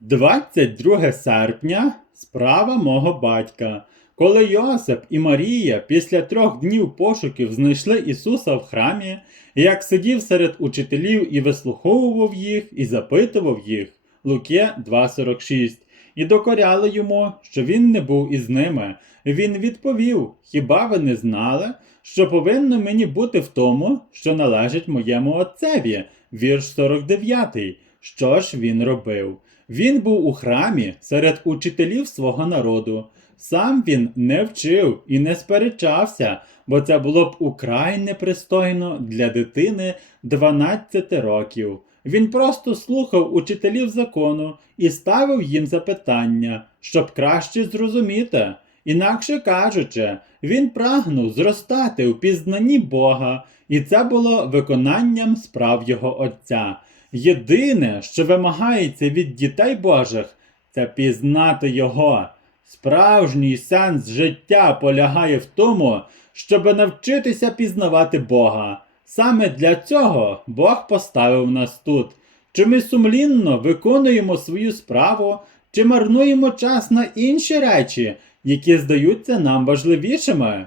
22 серпня справа мого батька. Коли Йосип і Марія після трьох днів пошуків знайшли Ісуса в храмі, як сидів серед учителів і вислуховував їх, і запитував їх, Луки 2.46, і докоряли йому, що він не був із ними. Він відповів: Хіба ви не знали, що повинно мені бути в тому, що належить моєму отцеві? Вірш 49. Що ж він робив? Він був у храмі серед учителів свого народу. Сам він не вчив і не сперечався, бо це було б украй непристойно для дитини 12 років. Він просто слухав учителів закону і ставив їм запитання, щоб краще зрозуміти. Інакше кажучи, він прагнув зростати у пізнанні Бога, і це було виконанням справ його Отця. Єдине, що вимагається від дітей Божих, це пізнати Його. Справжній сенс життя полягає в тому, щоб навчитися пізнавати Бога. Саме для цього Бог поставив нас тут. Чи ми сумлінно виконуємо свою справу, чи марнуємо час на інші речі, які здаються нам важливішими?